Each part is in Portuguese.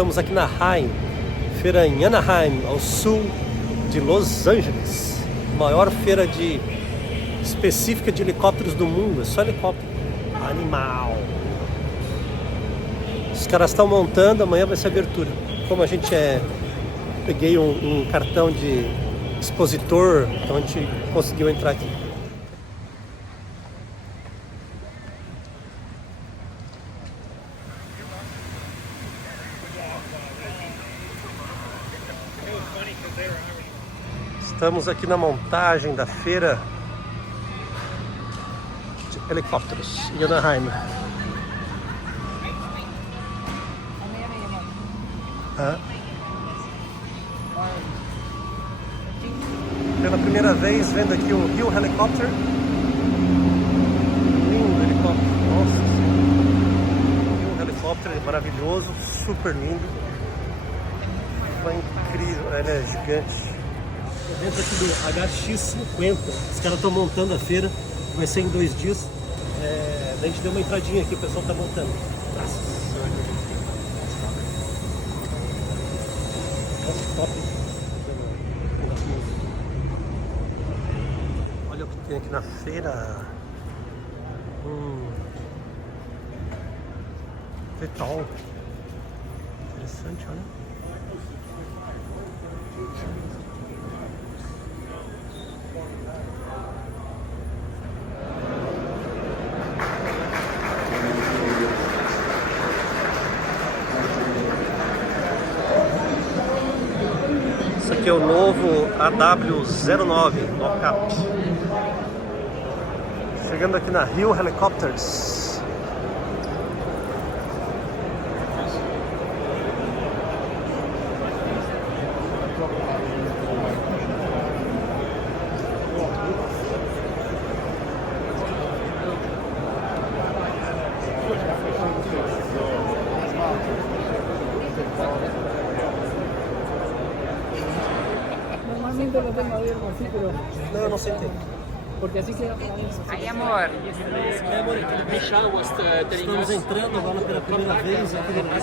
Estamos aqui na Feira em Anaheim, ao sul de Los Angeles. Maior feira específica de helicópteros do mundo. É só helicóptero. Animal. Os caras estão montando, amanhã vai ser a abertura. Como a gente peguei um cartão de expositor, então a gente conseguiu entrar aqui. Estamos aqui na montagem da feira de helicópteros em Anaheim. Pela primeira vez vendo aqui o Rio Helicopter. Lindo helicóptero, nossa senhora. O helicóptero é maravilhoso, super lindo. Foi incrível, ele é gigante. Dentro aqui do HX50, os caras estão montando a feira, vai ser em 2 dias. A gente deu uma entradinha aqui, o pessoal está montando. Nossa, top! Olha o que tem aqui na feira. Legal. Interessante, olha. Esse aqui é o novo AW09 Lockup. Chegando aqui na Rio Helicopters. Normalmente lo tengo abierto así, pero... Não, eu não sentei. Porque así queda para adentro. Aí, amor. Estamos entrando agora pela primeira vez aqui no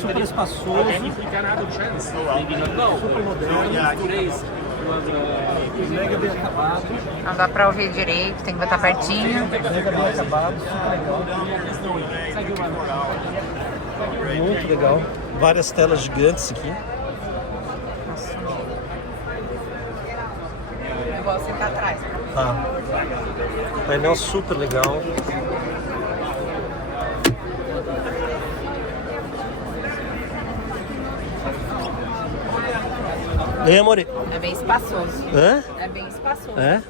super espaçoso, super moderno, mega bem acabado. Não dá pra ouvir direito, tem que botar pertinho. Mega bem acabado, super legal. Muito legal. Várias telas gigantes aqui. Eu vou sentar atrás. Painel super legal. E amore? É bem espaçoso. É bem espaçoso. É?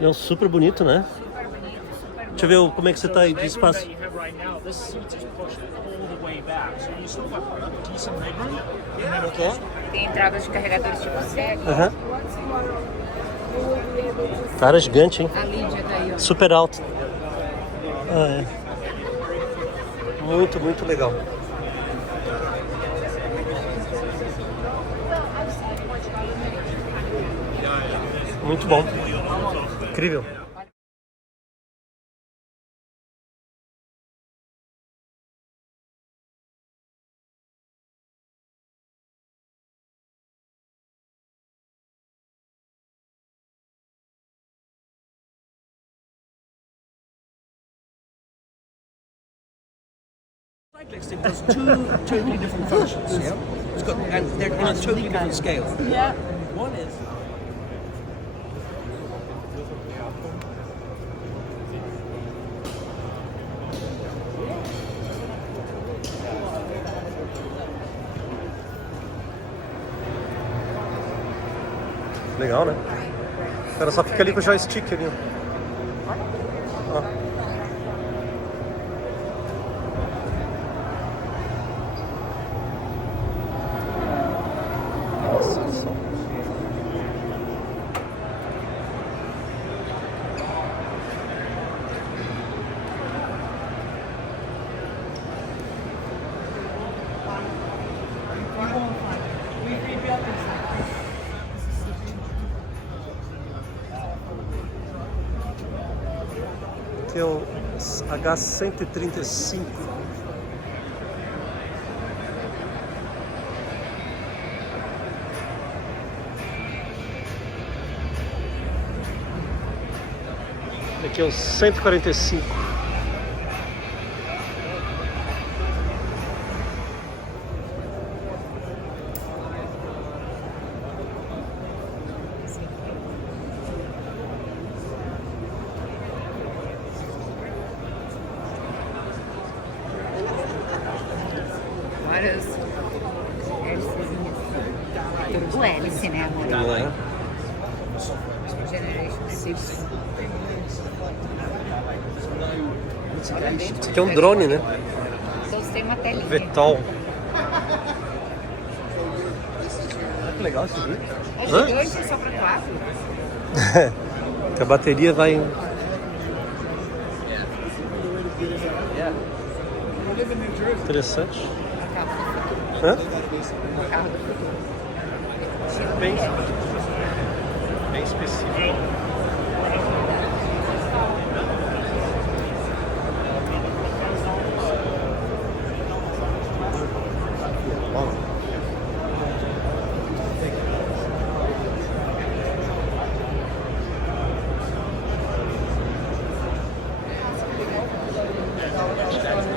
É super bonito, né? Super bonito, super bonito. Deixa eu ver como é que você tá aí de espaço. Tem entrada de carregadores tipo C aqui. Cara, gigante, hein? A Lídia tá aí, ó. Super alto. Muito, muito legal. Muito bom. Incrível. It does two totally different functions. Yeah, and they're on a totally different scale. Yeah. One is Legal, né? O cara só fica ali com o joystick ali. Ó. Aqui é o H135. Aqui é os 145. Várias hélicezinhas. Turbo hélice, né, amor? Não é? Generation 6. Isso aqui é um drone, né? Todos têm uma telinha. Vetol. Olha que legal isso aqui. É gigante, só pra 4. Que a bateria vai... Interessante. Hã? Bem, bem específico.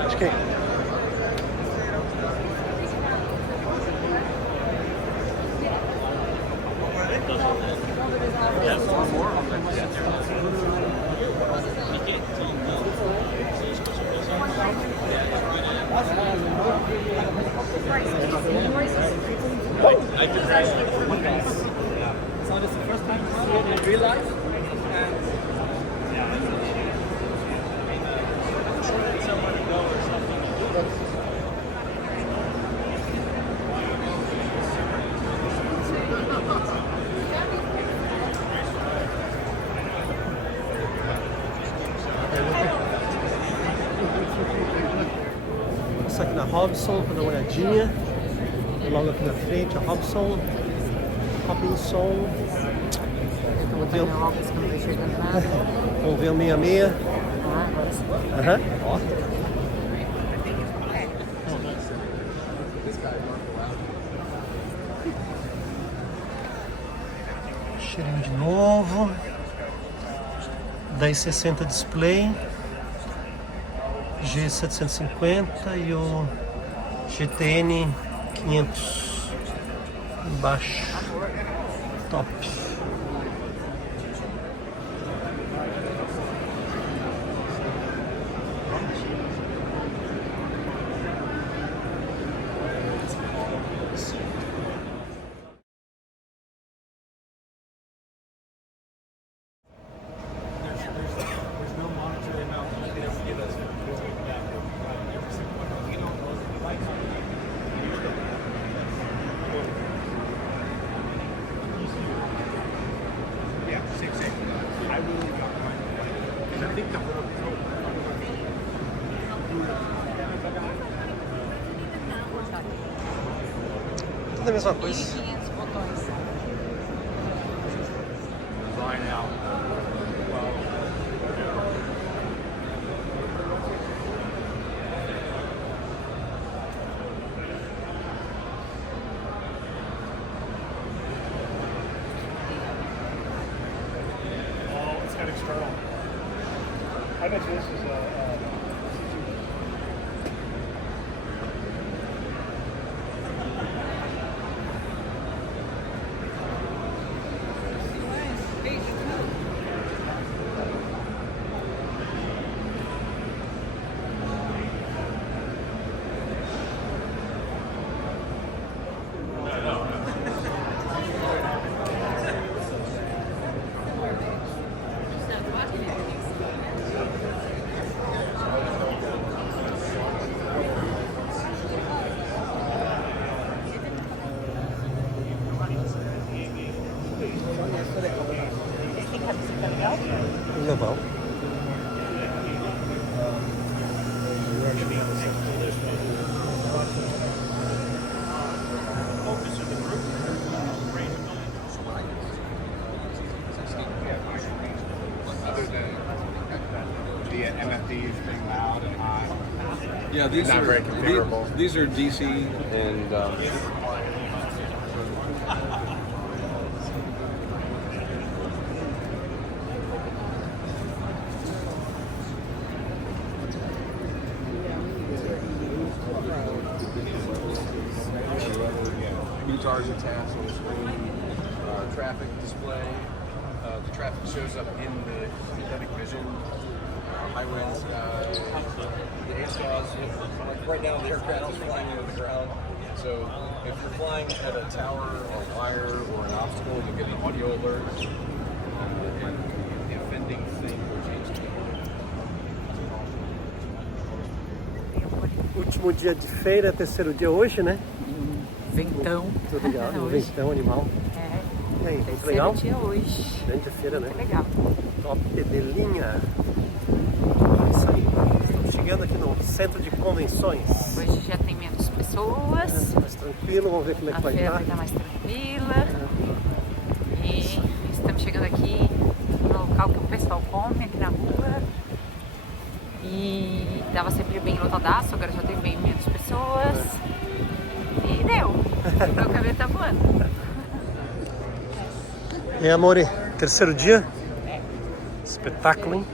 Acho que So this is the first time you see it in real life. Isso aqui na Robson, para dar uma olhadinha. Logo aqui na frente, a Robson. Robinson. Vamos ver, vamos ver o 66. Aham. Ó. Cheirinho de novo. 1060 display. G750 e o GTN 500 embaixo. Top. Tudo a mesma coisa. 500 botões. Oh, it's got external. I bet you this is a Legal. other than the MFDs being loud and hot. Yeah, these Not are very configurable. These are DC and stars and tassels, traffic display. The traffic shows up in the synthetic vision. Highway in the sky. The ASOS, like right now the aircraft is flying over the ground. So if you're flying at a tower or a wire or an obstacle, you'll get an audio alert. And the offending thing will change to Último dia de feira, terceiro dia hoje, né? Ventão. Tudo legal, um Hoje. ventão animal. É, E aí, muito terceiro legal? dia hoje. Grande feira, né? Muito legal. Top de linha. É isso aí. Estamos chegando aqui no centro de convenções. Hoje já tem menos pessoas. Mais tranquilo, vamos ver como é A que vai feira estar. vai estar mais tranquila. E estamos chegando aqui no local que o pessoal come, aqui na rua. E estava sempre bem lotadaço, agora já tem bem menos pessoas. E deu. Meu cabelo tá voando. E aí, amore, terceiro dia? Espetáculo, hein?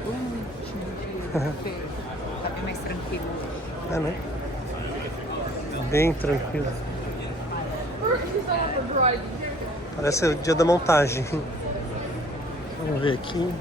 Tá bem mais tranquilo. É, né? Bem tranquilo. Parece o dia da montagem. Vamos ver aqui.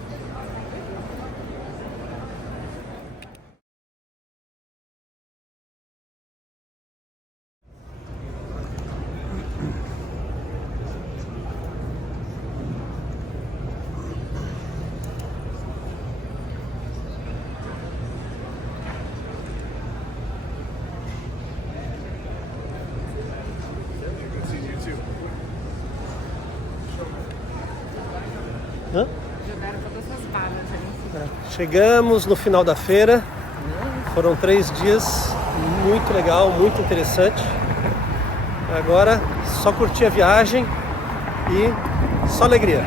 Hã? Jogaram todas as balas ali. Chegamos no final da feira. Foram 3 dias, muito legal, muito interessante. Agora só curtir a viagem e só alegria.